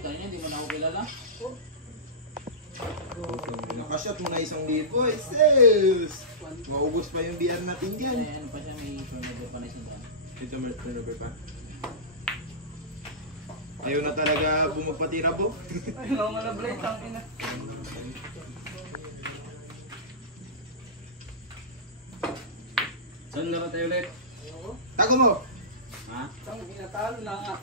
Kanina hindi mo na ako kilala. Nakashot mga 1,000 sales! Maubos pa yung BR natin dyan. Ano pa siya, may turnover pa na isang daan. Ito may turnover pa. Ayaw na talaga bumagpatira po. Ayaw nga na blade, tangin na. Saan laro tayo ulit? Tago mo! Ha? Tangin na, talo na nga.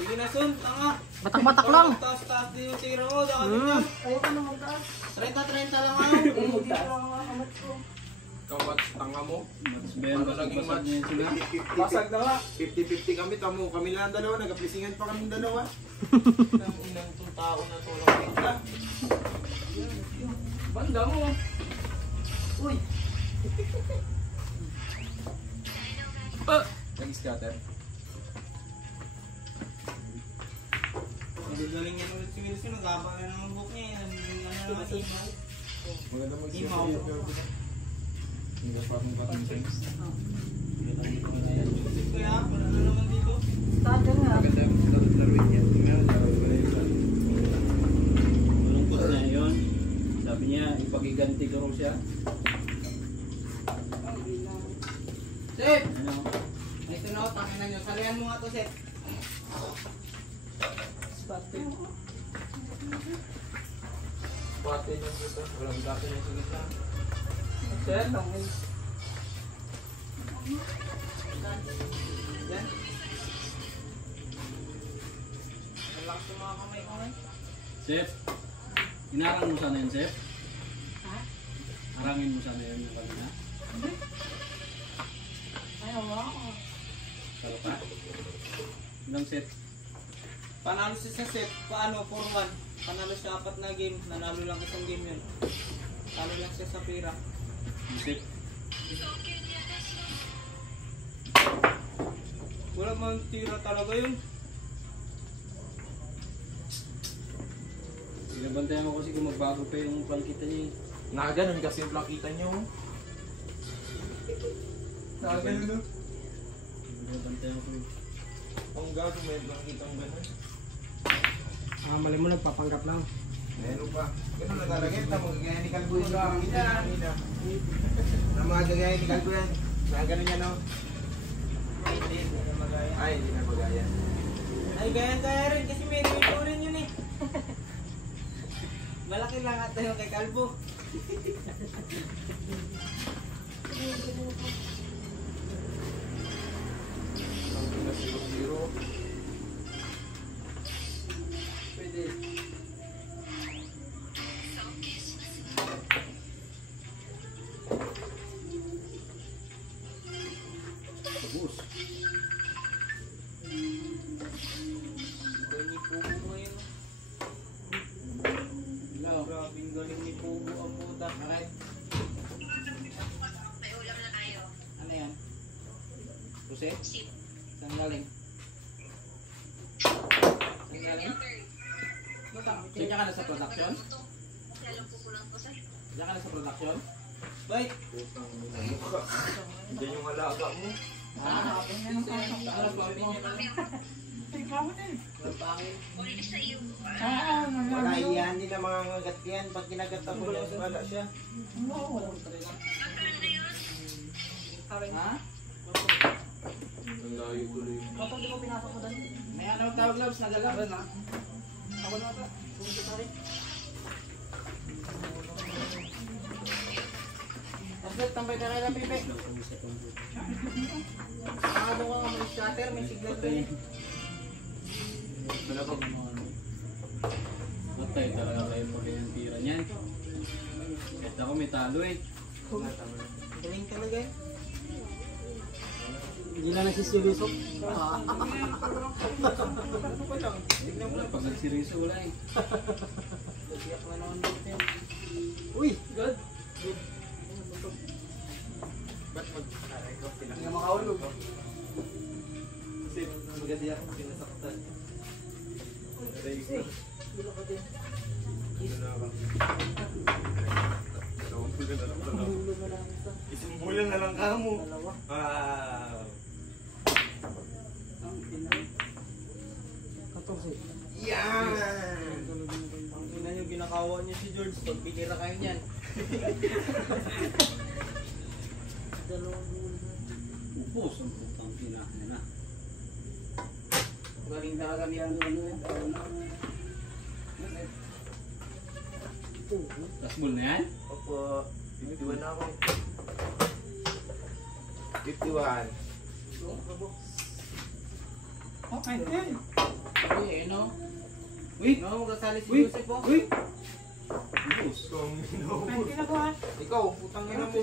Sige na, Son. Tanga. Batak-batak lang. Taas-taas din yung tira mo. Daka din yan. Ayaw ka na magtaas. 30-30 lang ako. Hindi ka lang nga kamat ko. Kamats tanga mo. Mas bayan ko Naging basag niya sila. Basag na nga. 50-50 kami, tamo kami lang ang dalawa, nag-aplisingan pa kami dalawa. Ang inang itong tao na to lang kita. Banda mo. Uy. Nag-scatter. Magaling yan ulit si Wilson. Nagabang na ng book niya. Ano naman imaw. Maganda Imaw. mag-scatter. Hindi pa akong batang things. Kaya, wala na naman dito. Starter nga. Maganda yung laruin yan. Ngayon, laruin ko na yun. Malungkot na yun. Sabi niya, ipagiganti ko raw siya. Seth! Ano? Ay, sunod. Tangin na nyo. Salihan mo nga to, Seth. Starter. Pati niya dito. Walang dati niya sa gitna. Sir, tangin. Yan. Relax yung mga kamay ko ngayon. Chef, inarang mo sana yun, Chef? Ha? Arangin mo sana yun yung kanina? Ayaw nga. Salo ka? Ilang set? Panalo siya sa set. Paano? 4-1. Panalo siya 4 na game. Nanalo lang isang game yun. Talo lang siya sa pira. Yung set? Wala man tira talaga yun. Binabantayan ko kasi kung magbago pa yung plangkita niya eh. Nakaganon kasi yung plakita niyo. Nakaganon no? Binabantayan ko eh. Ang gago may plakita ang ganon. Mali mo nagpapanggap lang. Meron pa. Ganun nagalagay. Magagaya ni Kalbo yung plakita kanina. Na mga gagaya ni Kalbo yan. Nakaganon yan no? Hindi na magaya. Ay, hindi na magaya. Ay, gaya rin kasi may review rin yun eh. Malaki lang ata yung kay Kalbo. Pwede. Bus. Galing ni Pugo ngayon. Hello. Grabe yung galing ni Pugo ang puta. Alright. Ano yan? Pusit? Saan galing? Saan galing? Diyan ka na sa production? Diyan ka na sa production? Bye! Diyan yung alaga mo. Ah, ano Wala yan, hindi na mga ngagat yan. Pag kinagat mo yan, wala siya. Ha? Ang layo tuloy. Kapag di mo pinasok mo dali. May ano tawag gloves na dala na? Ako na ata. Pumunta pa rin. Tapos tambay ka kailan, Pipe. Nakado ka nga may scatter, may signal ka eh. Malabag mo ano. Matay talaga kayo pag yung tira niyan. Kahit ako may talo eh. Galing talaga eh. Hindi na nagsisiriso. Ano pa lang? Tignan mo lang. Pag nagsiriso wala eh. Iyak na naman dito yan. Uy! Good. Ba't mag-record sila? Hindi nga makahulog. Kasi maganda yan kung sinasaktan. Register. Dilo ka din. Hulo mo lang isa. Isang bulan na lang ka mo. Dalawa. Wow. Ang pinay. kasi. Yan! Ang ina nyo, ginakawa niyo si George. Pag pinira kayo niyan. Dalawang dulo na. Upos ang putang ina na. Galing talaga ni ano. Last ball na yan? Opo, 51 ako. 51. Okay, okay. Uy, no? Uy! No, magkasali si Uy! Joseph po. Uy! Upos. Ikaw, putang ina mo.